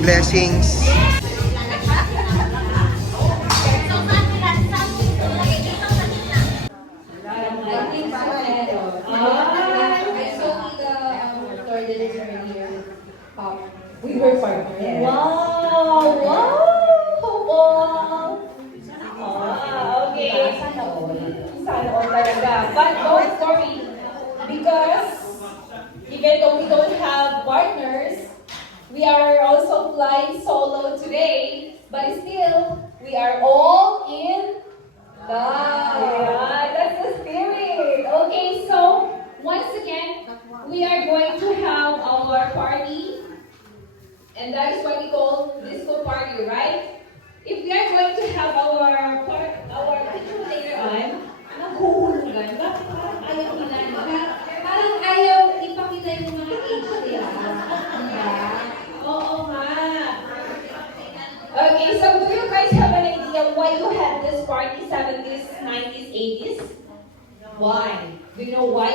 blessings. We were partners. Wow! Wow! Okay. Sana all. Sana all talaga. But don't worry. Because even though we don't have partners, we are also flying solo today. But still, we are all in love. Yeah, that's the spirit. Okay, so once again, we are going to have our party. And that is what we call disco party, right? If we are going to have our picture later on, naghuhulugan. Bakit parang ayaw nila? Parang ayaw ipakita yung mga age nila. Oo nga. Okay, so do you guys have an idea why you had this party 70s, 90s, 80s? Why? Do you know why?